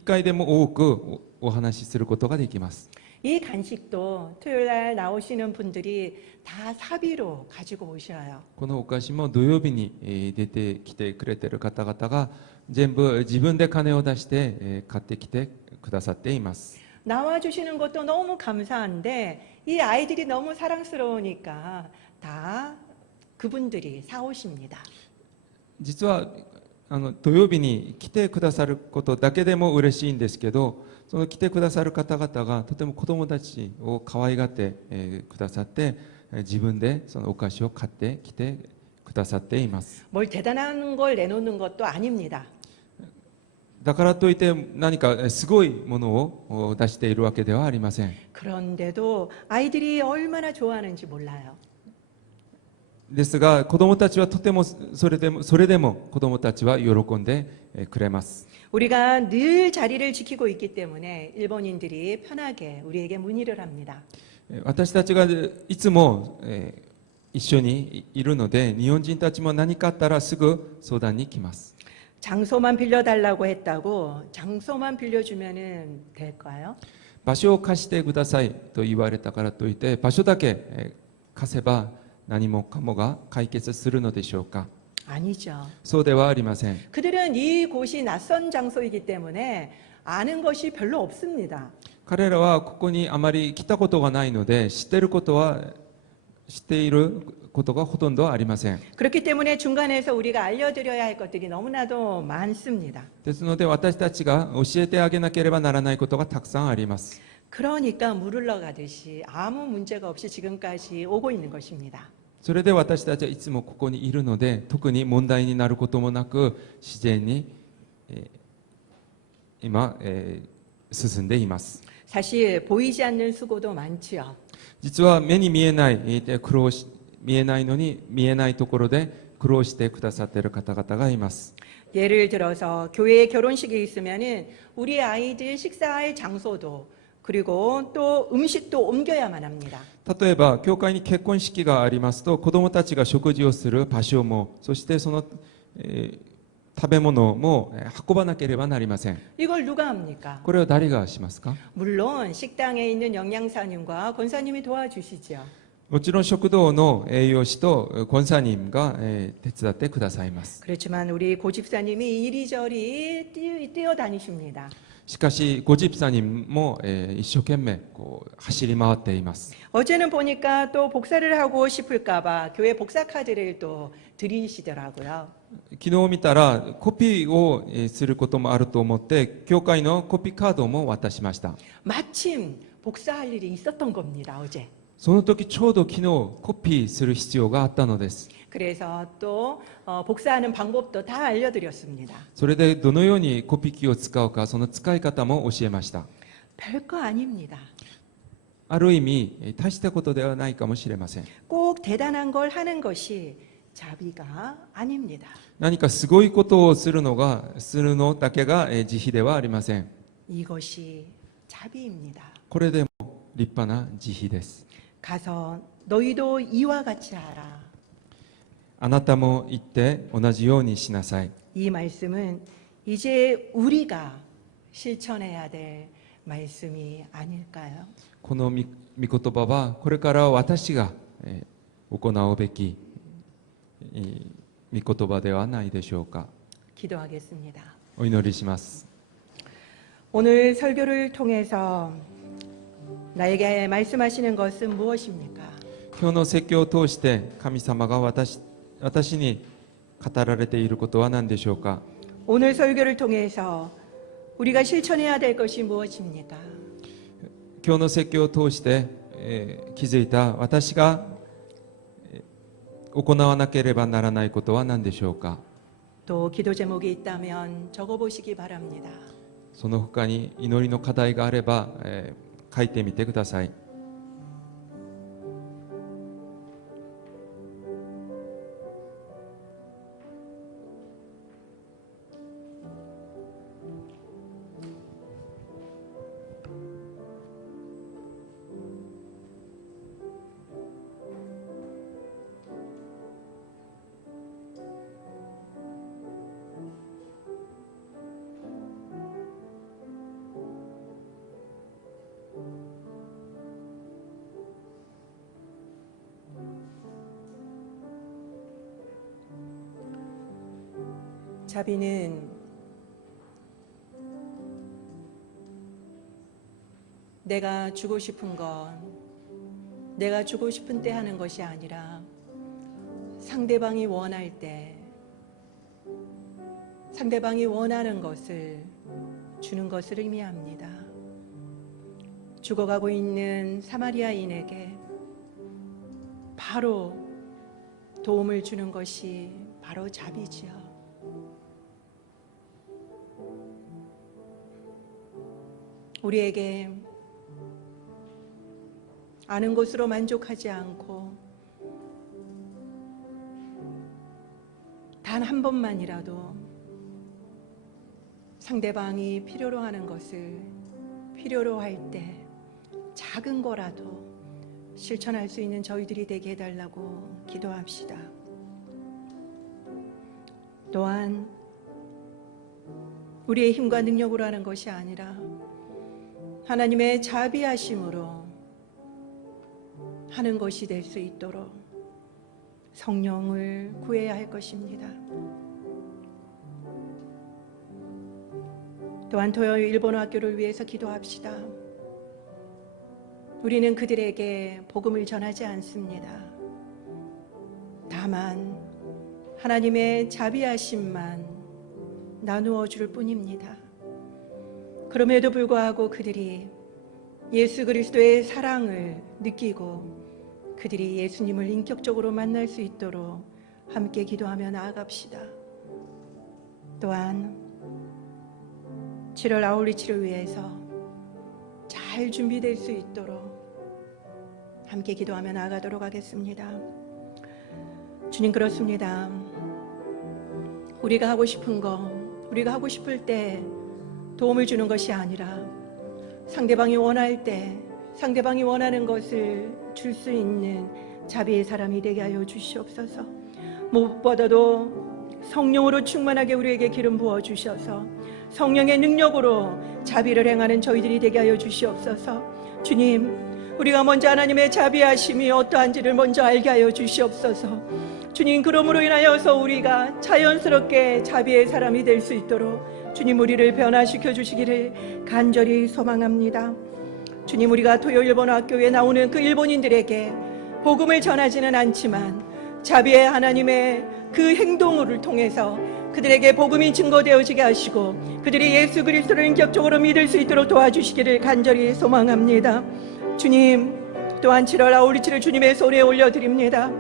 回でも多くお話しすることができます。이 간식도 토요일 날 나오시는 분들이 다 사비로 가지고 오셔요. このお菓子も土曜日に出てきてくれている方々が全部自分で金を出して買ってきてくださっています。 나와 주시는 것도 너무 감사한데 이 아이들이 너무 사랑스러우니까 다 그분들이 사오십니다. 実は土曜日に来てくださることだけでも嬉しいんですけど、その来てくださる方々がとても子どもたちを可愛がってくださって、自分でそのお菓子を買ってきてくださっています。 뭘 대단한 걸 내놓는 것도 아닙니다. だからといって何かすごいものを出しているわけではありません。 그런데도 아이들이 얼마나 좋아하는지 몰라요. ですが子どもたちはとてもそれでも子どもたちは喜んでくれます。 우리가 늘 자리를 지키고 있기 때문에 일본인들이 편하게 우리에게 문의를 합니다. 私たちがいつも一緒にいるので、日本人たちも何かあったらすぐ相談に来ます。 장소만 빌려달라고 했다고 장소만 빌려주면은 될까요? 場所を貸してくださいと言われたからといって場所だけ貸せば何もかもが解決するのでしょうか。 아니죠. そうではありません。 그들은 이곳이 낯선 장소이기 때문에 아는 것이 별로 없습니다. 彼らはここにあまり来たことがないので知っていることがほとんどありません。 그렇기 때문에 중간에서 우리가 알려드려야 할 것들이 너무나도 많습니다. ですので私たちが教えてあげなければならないことがたくさんあります。 그러니까 물 흘러가듯이 아무 문제가 없이 지금까지 오고 있는 것입니다. それで私たちはいつもここにいるので特に問題になることもなく自然に今進んでいます。 사실 보이지 않는 수고도 많지요. 実は目に見えない見えないのに見えないところで苦労してくださっている方々がいます。 예를 들어서 교회에 결혼식이 있으면은 우리 아이들 식사할 장소도 그리고 또 음식도 옮겨야만 합니다. 例えば教会に結婚式がありますと子どもたちが食事をする場所もそしてその、食べ物も運ばなければなりません。 이걸 누가 합니까? これは誰がしますか？ 물론 식당에 있는 영양사님과 권사님이 도와주시죠. もちろん食堂の栄養士と권사님が手伝ってくださいます。 그렇지만 우리 고집사님이 이리저리 뛰어다니십니다. しかしご집사님も一生懸命走り回っています。 어제는 보니까 또 복사를 하고 싶을까봐 교회 복사 카드를 또 드리시더라고요. 昨日見たらコピーをすることもあると思って教会のコピーカードも渡しました。 마침 복사할 일이 있었던 겁니다, 어제. その時ちょうど昨日コピーする必要があったのです。 그래서 또 복사하는 방법도 다 알려드렸습니다. それでどのようにコピー機を使うかその使い方も教えました。 별거 아닙니다. ある意味大したことではないかもしれません。 꼭 대단한 걸 하는 것이 자비가 아닙니다. 何かすごいことをするのだけが慈悲ではありません。 이것이 자비입니다. これでも立派な慈悲です。 가서 너희도 이와 같이 하라. あなたも行って同じようにしなさい。 이 말씀은 이제 우리가 실천해야 될 말씀이 아닐까요? この御言葉はこれから私が行うべき御言葉ではないでしょうか。 기도하겠습니다. お祈りします。 오늘 설교를 통해서 나에게 말씀하시는 것은 무엇입니까? 今日の説教を通して神様が私に語られていることは何でしょうか。 오늘 설교를 통해서 우리가 실천해야 될 것이 무엇입니까? 今日の説教を通して、気づいた私が行わなければならないことは何でしょうか。 또 기도 제목이 있다면 적어보시기 바랍니다. その他に祈りの課題があれば、書いてみてください。 자비는 내가 주고 싶은 건 내가 주고 싶은 때 하는 것이 아니라 상대방이 원할 때 상대방이 원하는 것을 주는 것을 의미합니다. 죽어가고 있는 사마리아인에게 바로 도움을 주는 것이 바로 자비지요. 우리에게 아는 것으로 만족하지 않고 단 한 번만이라도 상대방이 필요로 하는 것을 필요로 할 때 작은 거라도 실천할 수 있는 저희들이 되게 해달라고 기도합시다. 또한 우리의 힘과 능력으로 하는 것이 아니라 하나님의 자비하심으로 하는 것이 될 수 있도록 성령을 구해야 할 것입니다. 또한 토요일 일본어 학교를 위해서 기도합시다. 우리는 그들에게 복음을 전하지 않습니다. 다만 하나님의 자비하심만 나누어 줄 뿐입니다. 그럼에도 불구하고 그들이 예수 그리스도의 사랑을 느끼고 그들이 예수님을 인격적으로 만날 수 있도록 함께 기도하며 나아갑시다. 또한 7월 아울리치를 위해서 잘 준비될 수 있도록 함께 기도하며 나아가도록 하겠습니다. 주님, 그렇습니다. 우리가 하고 싶은 거, 우리가 하고 싶을 때 도움을 주는 것이 아니라 상대방이 원할 때 상대방이 원하는 것을 줄 수 있는 자비의 사람이 되게 하여 주시옵소서. 무엇보다도 성령으로 충만하게 우리에게 기름 부어 주셔서 성령의 능력으로 자비를 행하는 저희들이 되게 하여 주시옵소서. 주님, 우리가 먼저 하나님의 자비하심이 어떠한지를 먼저 알게 하여 주시옵소서. 주님, 그러므로 인하여서 우리가 자연스럽게 자비의 사람이 될 수 있도록 주님, 우리를 변화시켜 주시기를 간절히 소망합니다. 주님, 우리가 토요일 일본어 학교에 나오는 그 일본인들에게 복음을 전하지는 않지만 자비의 하나님의 그 행동을 통해서 그들에게 복음이 증거되어지게 하시고 그들이 예수 그리스도를 인격적으로 믿을 수 있도록 도와주시기를 간절히 소망합니다. 주님, 또한 7월 아울리치를 주님의 손에 올려드립니다.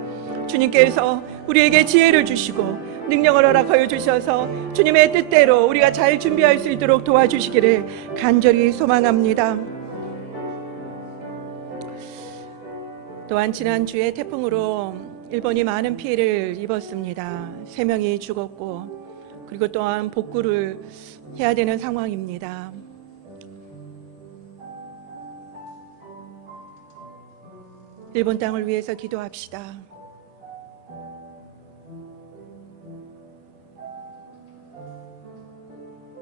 주님께서 우리에게 지혜를 주시고 능력을 허락하여 주셔서 주님의 뜻대로 우리가 잘 준비할 수 있도록 도와주시기를 간절히 소망합니다. 또한 지난주에 태풍으로 일본이 많은 피해를 입었습니다. 3명이 죽었고 그리고 또한 복구를 해야 되는 상황입니다. 일본 땅을 위해서 기도합시다.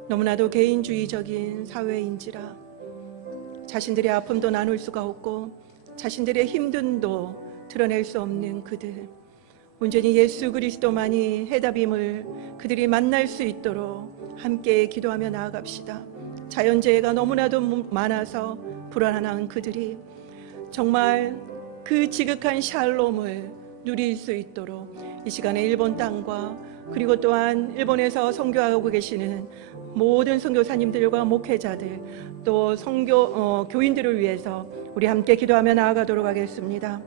너무나도 개인주의적인 사회인지라 자신들의 아픔도 나눌 수가 없고 자신들의 힘듦도 드러낼 수 없는 그들, 온전히 예수 그리스도만이 해답임을 그들이 만날 수 있도록 함께 기도하며 나아갑시다. 자연재해가 너무나도 많아서 불안한 그들이 정말 그 지극한 샬롬을 누릴 수 있도록 이 시간에 일본 땅과 그리고 또한 일본에서 선교하고 계시는 모든 선교사님들과 목회자들 또 교인들을 위해서 우리 함께 기도하며 나아가도록 하겠습니다.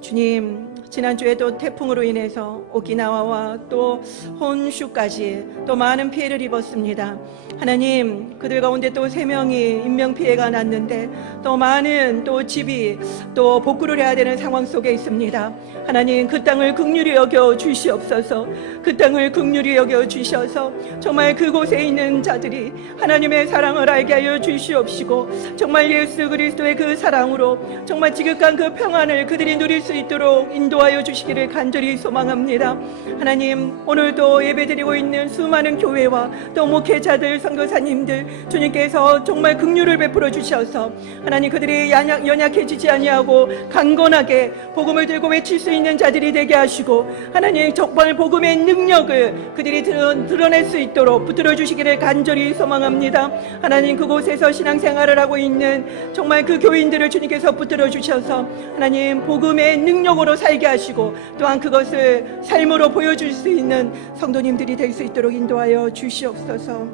주님, 지난주에 또 태풍으로 인해서 오키나와와 또 혼슈까지 또 많은 피해를 입었습니다. 하나님, 그들 가운데 또 3명이 인명피해가 났는데 또 많은 또 집이 또 복구를 해야 되는 상황 속에 있습니다. 하나님, 그 땅을 긍휼히 여겨 주시옵소서. 그 땅을 긍휼히 여겨 주셔서 정말 그곳에 있는 자들이 하나님의 사랑을 알게 하여 주시옵시고 정말 예수 그리스도의 그 사랑으로 정말 지극한 그 평안을 그들이 누릴 수 수 있도록 인도하여 주시기를 간절히 소망합니다. 하나님, 오늘도 예배드리고 있는 수많은 교회와 또 목회자들, 선교사님들, 주님께서 정말 긍휼을 베풀어 주셔서 하나님 그들이 연약해지지 아니하고 강건하게 복음을 들고 외칠 수 있는 자들이 되게 하시고, 하나님 정말 복음의 능력을 그들이 드러낼 수 있도록 붙들어 주시기를 간절히 소망합니다. 하나님, 그곳에서 신앙생활을 하고 있는 정말 그 교인들을 주님께서 붙들어 주셔서 하나님 복음의 능력으로 살게 하시고, 또한 그것을 삶으로 보여줄 수 있는 성도님들이 될 수 있도록 인도하여 주시옵소서.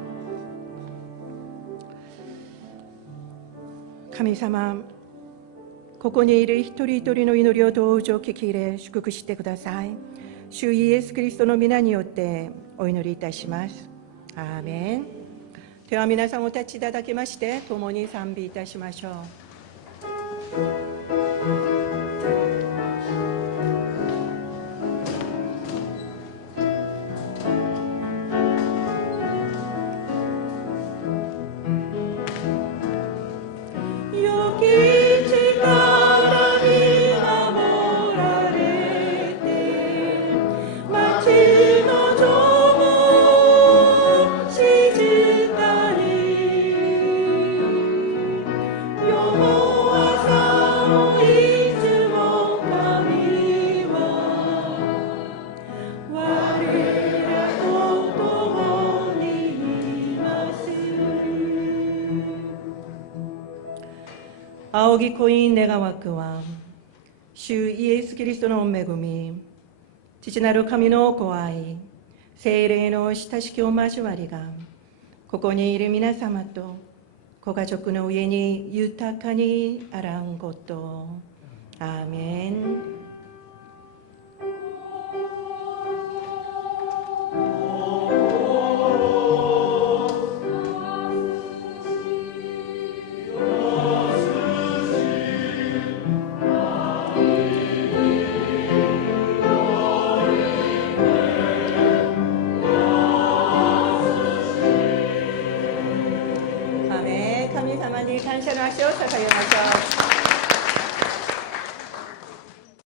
神様、ここにいる一人一人の祈りをどうぞ聞き入れ祝福してください。主イエスキリストの皆によってお祈りいたします。アーメン。では皆さんお立ちいただきまして共に賛美いたしましょう。仰ぎ恋員願わくは、主イエス・キリストの恵み、父なる神のご愛、聖霊の親しきお交わりが、ここにいる皆様とご家族の上に豊かにあらんこと。アーメン。感謝の足を捧げましょう。